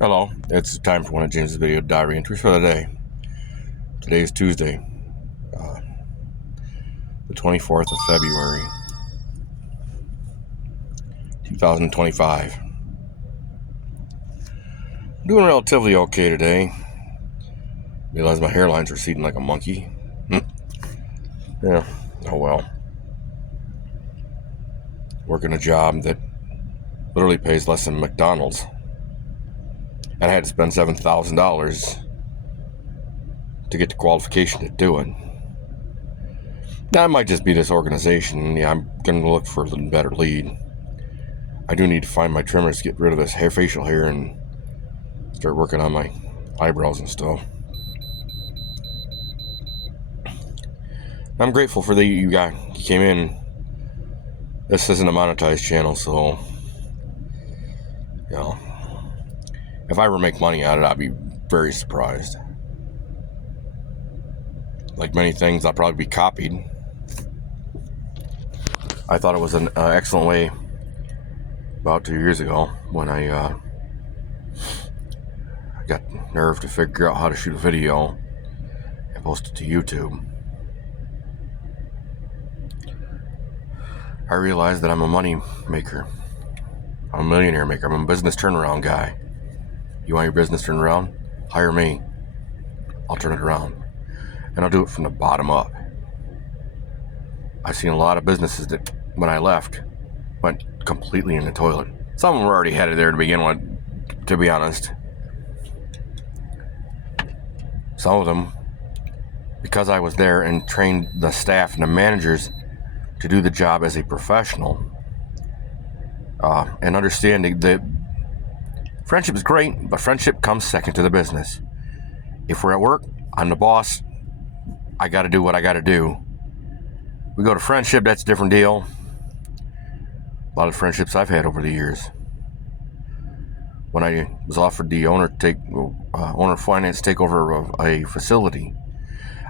Hello, it's time for one of James's video diary entries for the day. Today is Tuesday, the 24th of February, 2025. I'm doing relatively okay today. Realized my hairline's receding like a monkey. Yeah, oh well. Working a job that literally pays less than McDonald's. And I had to spend $7,000 to get the qualification to do it. That might just be this organization. Yeah, I'm going to look for a little better lead. I do need to find my trimmers to get rid of this facial hair and start working on my eyebrows and stuff. I'm grateful for you guys. You came in. This isn't a monetized channel, so if I ever make money out of it, I'd be very surprised. Like many things, I'll probably be copied. I thought it was an excellent way about 2 years ago when I got nerve to figure out how to shoot a video and post it to YouTube. I realized that I'm a money maker. I'm a millionaire maker. I'm a business turnaround guy. You want your business turned around? Hire me. I'll turn it around. And I'll do it from the bottom up. I've seen a lot of businesses that, when I left, went completely in the toilet. Some of them were already headed there to begin with, to be honest. Some of them, because I was there and trained the staff and the managers to do the job as a professional, and understanding that friendship is great, but friendship comes second to the business. If we're at work, I'm the boss. I got to do what I got to do. We go to friendship, that's a different deal. A lot of friendships I've had over the years. When I was offered the owner finance takeover of a facility,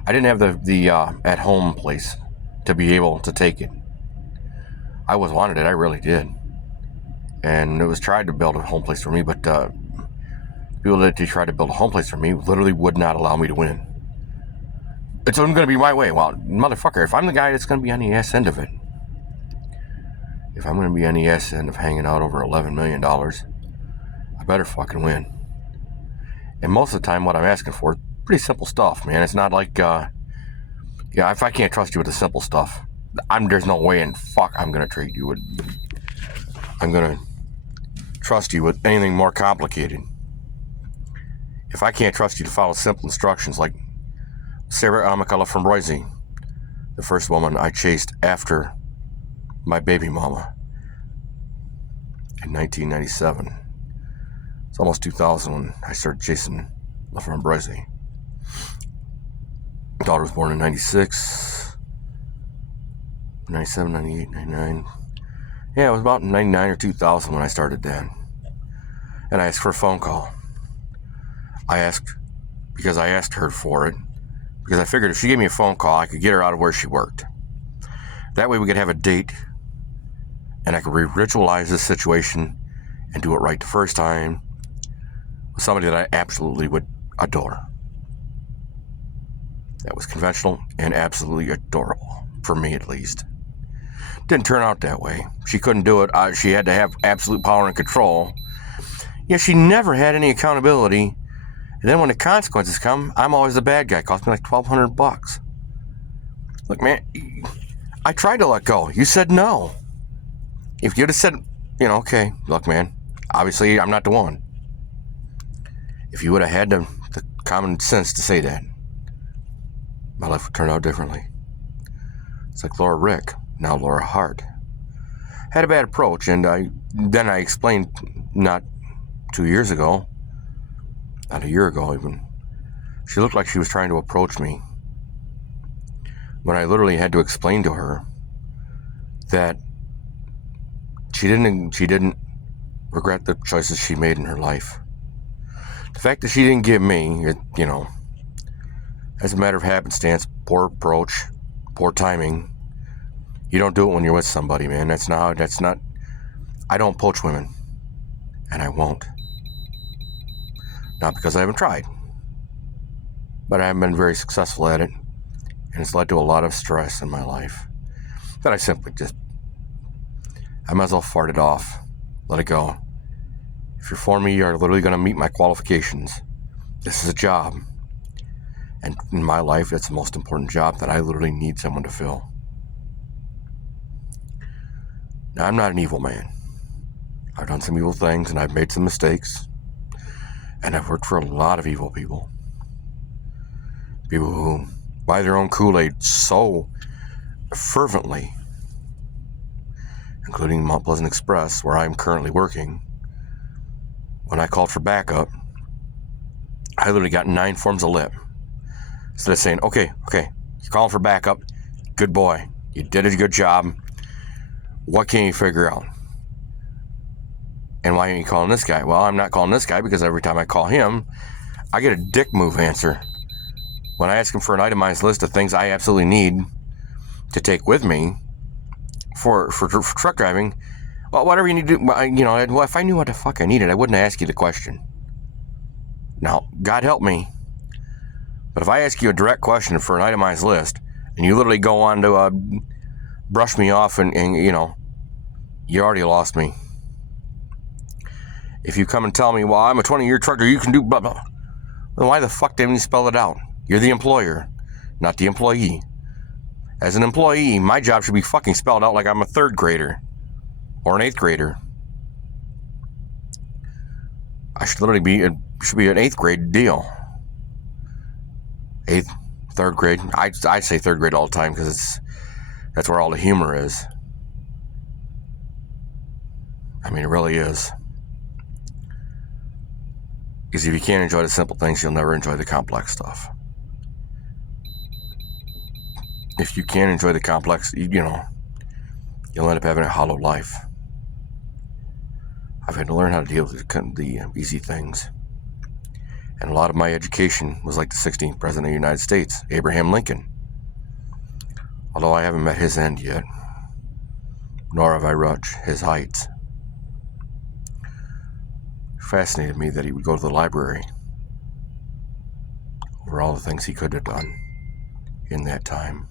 I didn't have the at-home place to be able to take it. I wanted it, I really did. And it was tried to build a home place for me, but people that tried to build a home place for me literally would not allow me to win. It's only going to be my way. Well, motherfucker, if I'm the guy that's going to be on the ass end of it, if I'm going to be on the ass end of hanging out over $11 million, I better fucking win. And most of the time, what I'm asking for is pretty simple stuff, man. It's not like, if I can't trust you with the simple stuff, there's no way in fuck I'm going to treat you with. I'm going to trust you with anything more complicated. If I can't trust you to follow simple instructions like Sarah Amicala from Boise, the first woman I chased after my baby mama in 1997. It's almost 2000 when I started chasing from Boise. My daughter was born in 96, 97, 98, 99. Yeah, it was about 99 or 2000 when I started then. And I asked for a phone call. I asked her for it, because I figured if she gave me a phone call, I could get her out of where she worked. That way we could have a date, and I could ritualize this situation and do it right the first time with somebody that I absolutely would adore. That was conventional and absolutely adorable, for me at least. Didn't turn out that way. She couldn't do it. She had to have absolute power and control. Yeah, she never had any accountability. And then when the consequences come, I'm always the bad guy. It cost me like $1,200. Look, man, I tried to let go. You said no. If you'd have said, okay, look, man, obviously I'm not the one. If you would have had the common sense to say that, my life would turn out differently. It's like Laura Rick, now Laura Hart. Had a bad approach, and then I explained not 2 years ago, not a year ago even, she looked like she was trying to approach me when I literally had to explain to her that she didn't regret the choices she made in her life. The fact that she didn't give me, as a matter of happenstance, poor approach, poor timing. You don't do it when you're with somebody, man. That's not, I don't poach women, and I won't. Not because I haven't tried, but I haven't been very successful at it, and it's led to a lot of stress in my life that I simply I might as well fart it off, let it go. If you're for me, you're literally going to meet my qualifications. This is a job, and in my life, it's the most important job that I literally need someone to fill. Now, I'm not an evil man. I've done some evil things, and I've made some mistakes, and I've worked for a lot of evil people. People who buy their own Kool-Aid so fervently, including Mount Pleasant Express, where I'm currently working. When I called for backup, I literally got 9 forms of lip. Instead of saying, okay, you're calling for backup, good boy, you did a good job, what can you figure out? And why aren't you calling this guy? Well, I'm not calling this guy because every time I call him, I get a dick move answer. When I ask him for an itemized list of things I absolutely need to take with me for truck driving, well, whatever you need to do, well, if I knew what the fuck I needed, I wouldn't ask you the question. Now, God help me, but if I ask you a direct question for an itemized list, and you literally go on to brush me off and you already lost me. If you come and tell me, well, I'm a 20-year trucker, you can do blah, blah, then why the fuck didn't you spell it out? You're the employer, not the employee. As an employee, my job should be fucking spelled out like I'm a 3rd grader or an 8th grader. I should literally should be an 8th grade deal. 8th, 3rd grade. I say 3rd grade all the time because that's where all the humor is. I mean, it really is. Because if you can't enjoy the simple things, you'll never enjoy the complex stuff. If you can't enjoy the complex, you'll end up having a hollow life. I've had to learn how to deal with the easy things. And a lot of my education was like the 16th President of the United States, Abraham Lincoln. Although I haven't met his end yet, nor have I reached his heights. It fascinated me that he would go to the library over all the things he could have done in that time.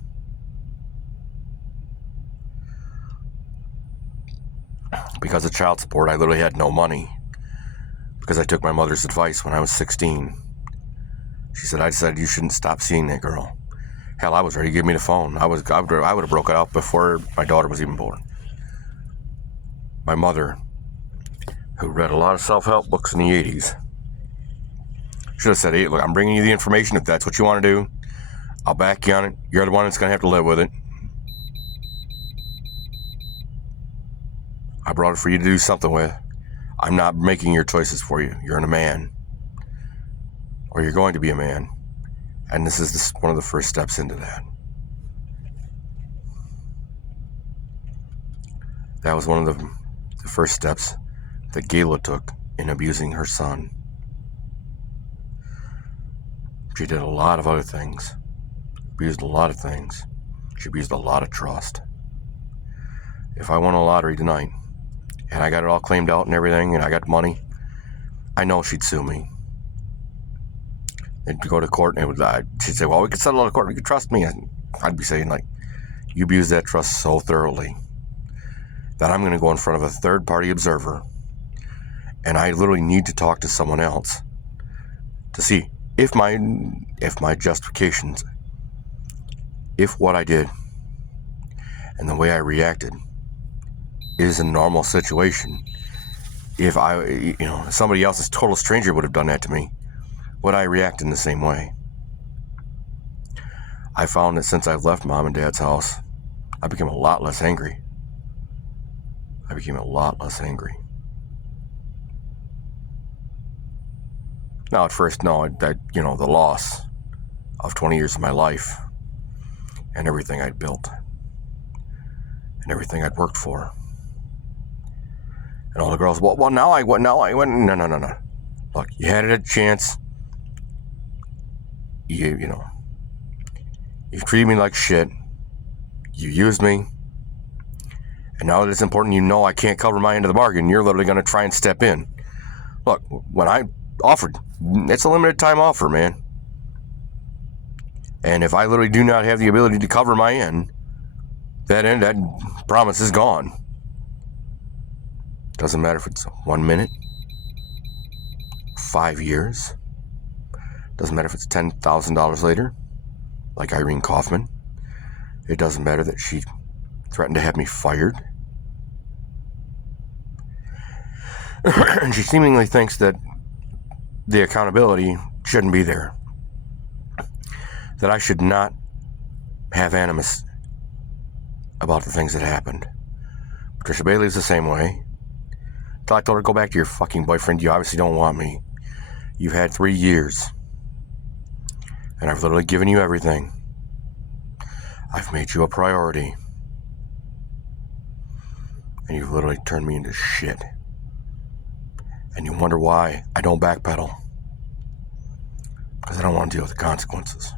Because of child support, I literally had no money. Because I took my mother's advice when I was 16. She said, I decided you shouldn't stop seeing that girl. Hell, I was ready to give me the phone. I would have broke it up before my daughter was even born. My mother, who read a lot of self-help books in the 80s, should have said, hey, look, I'm bringing you the information. If that's what you want to do, I'll back you on it. You're the one that's going to have to live with it. I brought it for you to do something with. I'm not making your choices for you. You're a man. Or you're going to be a man. And this is one of the first steps into that. That was one of the first steps that Gayla took in abusing her son. She did a lot of other things. Abused a lot of things. She abused a lot of trust. If I won a lottery tonight, and I got it all claimed out and everything, and I got money, I know she'd sue me. And to go to court, and she'd say, well, we could settle out of court, you could trust me. I'd be saying, like, you abused that trust so thoroughly that I'm going to go in front of a third-party observer, and I literally need to talk to someone else to see if my justifications, if what I did and the way I reacted is a normal situation. If somebody else, a total stranger would have done that to me, would I react in the same way? I found that since I've left Mom and Dad's house, I became a lot less angry. Now, at first, no, the loss of 20 years of my life and everything I'd built and everything I'd worked for. And all the girls, well, now I went. No. Look, you had it a chance. You treated me like shit. You used me. And now that it's important, I can't cover my end of the bargain. You're literally going to try and step in. Look, when I offered. It's a limited time offer, man. And if I literally do not have the ability to cover my end, that promise is gone. Doesn't matter if it's 1 minute, 5 years. Doesn't matter if it's $10,000 later, like Irene Kaufman. It doesn't matter that she threatened to have me fired. And she seemingly thinks that the accountability shouldn't be there. That I should not have animus about the things that happened. Patricia Bailey's the same way. Until I told her, go back to your fucking boyfriend. You obviously don't want me. You've had 3 years. And I've literally given you everything. I've made you a priority. And you've literally turned me into shit. And you wonder why I don't backpedal. Because I don't want to deal with the consequences.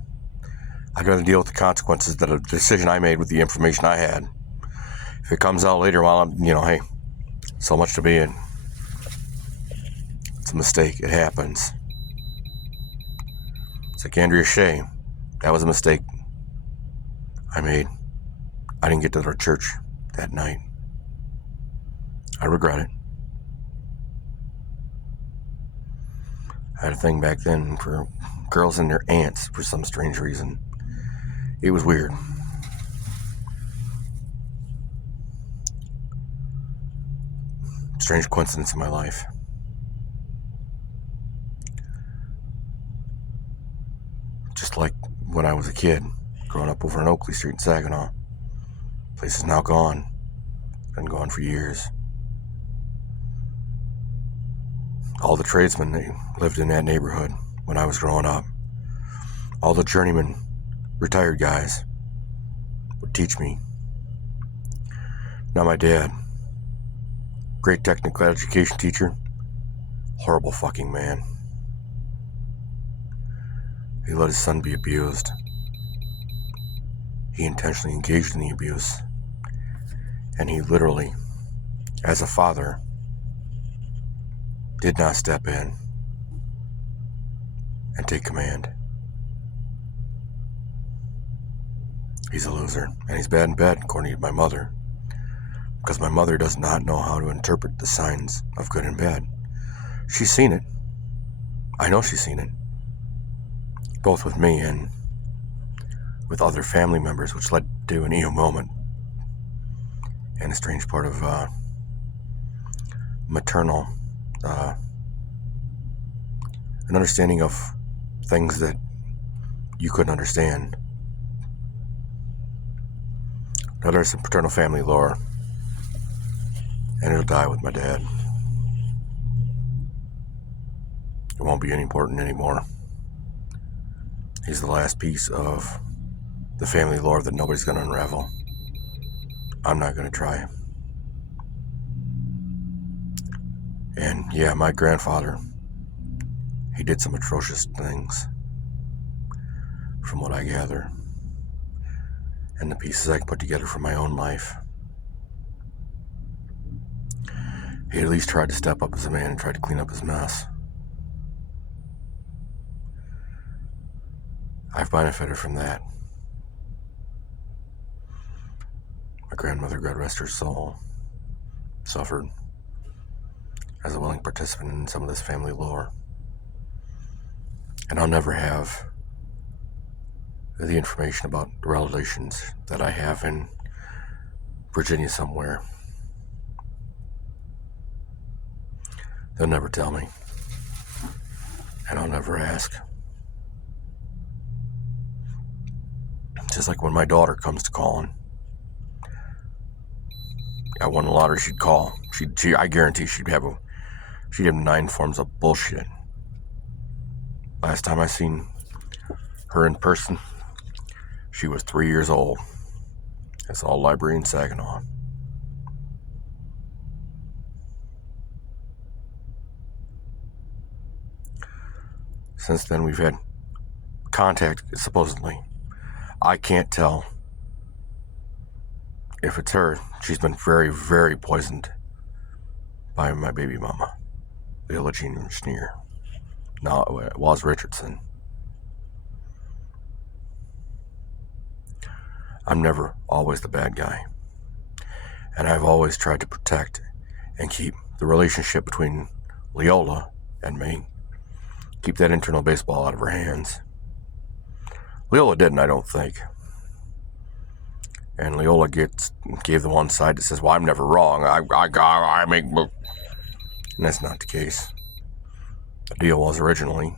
I'd rather deal with the consequences than a decision I made with the information I had. If it comes out later, well, I'm, hey, so much to be in. It's a mistake. It happens. It's like Andrea Shea. That was a mistake I made. I didn't get to their church that night. I regret it. I had a thing back then for girls and their aunts for some strange reason. It was weird. Strange coincidence in my life. Just like when I was a kid, growing up over on Oakley Street in Saginaw. Place is now gone. It's been gone for years. All the tradesmen that lived in that neighborhood when I was growing up, all the journeymen, retired guys, would teach me. Now my dad, great technical education teacher, horrible fucking man. He let his son be abused. He intentionally engaged in the abuse. And he literally, as a father, did not step in and take command. He's a loser, and he's bad in bed, according to my mother, because my mother does not know how to interpret the signs of good and bad. She's seen it. I know she's seen it, both with me and with other family members, which led to an EO moment and a strange part of maternal an understanding of things that you couldn't understand. Now there's some paternal family lore, and it'll die with my dad. It won't be any important anymore. He's the last piece of the family lore that nobody's going to unravel. I'm not going to try. And yeah, my grandfather, he did some atrocious things, from what I gather, and the pieces I can put together from my own life. He at least tried to step up as a man and tried to clean up his mess. I've benefited from that. My grandmother, God rest her soul, suffered as a willing participant in some of this family lore. And I'll never have the information about the relations that I have in Virginia somewhere. They'll never tell me. And I'll never ask. Just like when my daughter comes to calling. I won the lottery, she'd call. I guarantee she'd have 9 forms of bullshit. Last time I seen her in person, she was 3 years old. That's all library in Saginaw. Since then, we've had contact, supposedly. I can't tell if it's her. She's been very, very poisoned by my baby mama, Leila Jean Schneer. No, it was Richardson. I'm never always the bad guy. And I've always tried to protect and keep the relationship between Leola and me. Keep that internal baseball out of her hands. Leola didn't, I don't think. And Leola gave the one side that says, well, I'm never wrong. I make... And that's not the case. The deal was originally,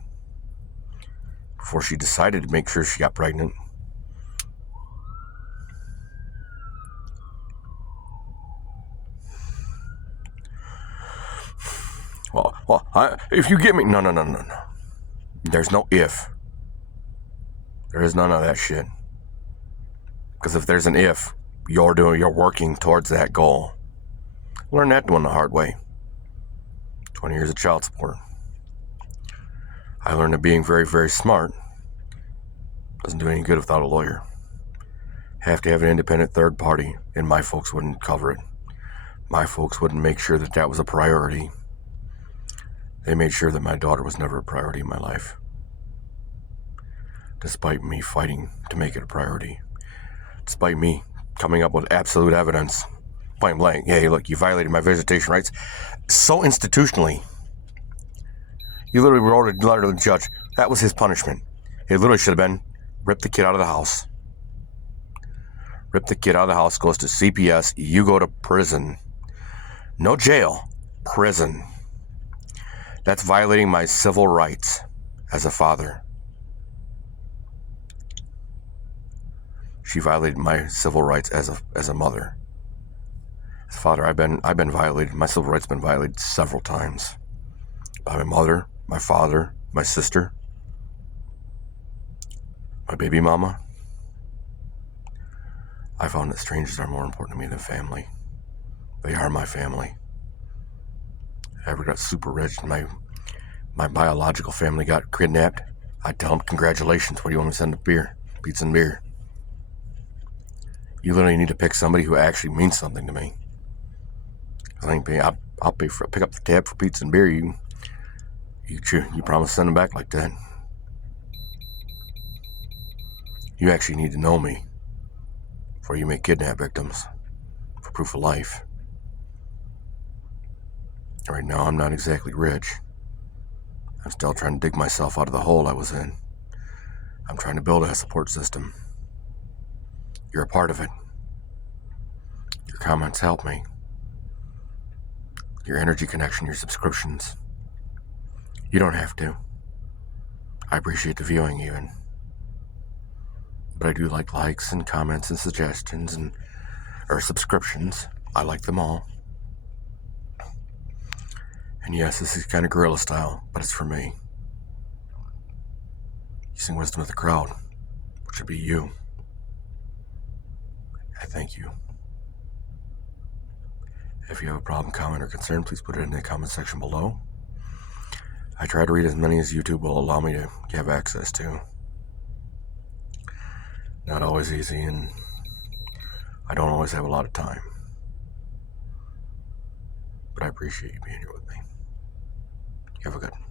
before she decided to make sure she got pregnant, if you get me... No. There's no if. There is none of that shit. Because if there's an if, you're working towards that goal. Learn that one the hard way. 20 years of child support. I learned that being very, very smart doesn't do any good without a lawyer. Have to have an independent third party, and my folks wouldn't cover it. My folks wouldn't make sure that that was a priority. They made sure that my daughter was never a priority in my life, despite me fighting to make it a priority, despite me coming up with absolute evidence, point blank. Hey, look, you violated my visitation rights so institutionally. You literally wrote a letter to the judge. That was his punishment. It literally should have been rip the kid out of the house. Rip the kid out of the house, goes to CPS, you go to prison. No jail, prison. That's violating my civil rights as a father. She violated my civil rights as a mother. As a father, I've been violated. My civil rights have been violated several times by my mother, my father, my sister, my baby mama. I found that strangers are more important to me than family. They are my family. If I ever got super rich and my biological family got kidnapped, I'd tell them, congratulations, what do you want me to send? Beer, pizza and beer. You literally need to pick somebody who actually means something to me. I ain't paying. I'll pick up the tab for pizza and beer. You promise to send them back like that. You actually need to know me before you make kidnap victims for proof of life. Right now, I'm not exactly rich. I'm still trying to dig myself out of the hole I was in. I'm trying to build a support system. You're a part of it. Your comments help me. Your energy connection, your subscriptions. You don't have to. I appreciate the viewing even. But I do like likes and comments and suggestions or subscriptions. I like them all. And yes, this is kind of guerrilla style, but it's for me. Using wisdom of the crowd, which would be you. I thank you. If you have a problem, comment, or concern, please put it in the comment section below. I try to read as many as YouTube will allow me to have access to. Not always easy, and I don't always have a lot of time. But I appreciate you being here with me. You have a good one.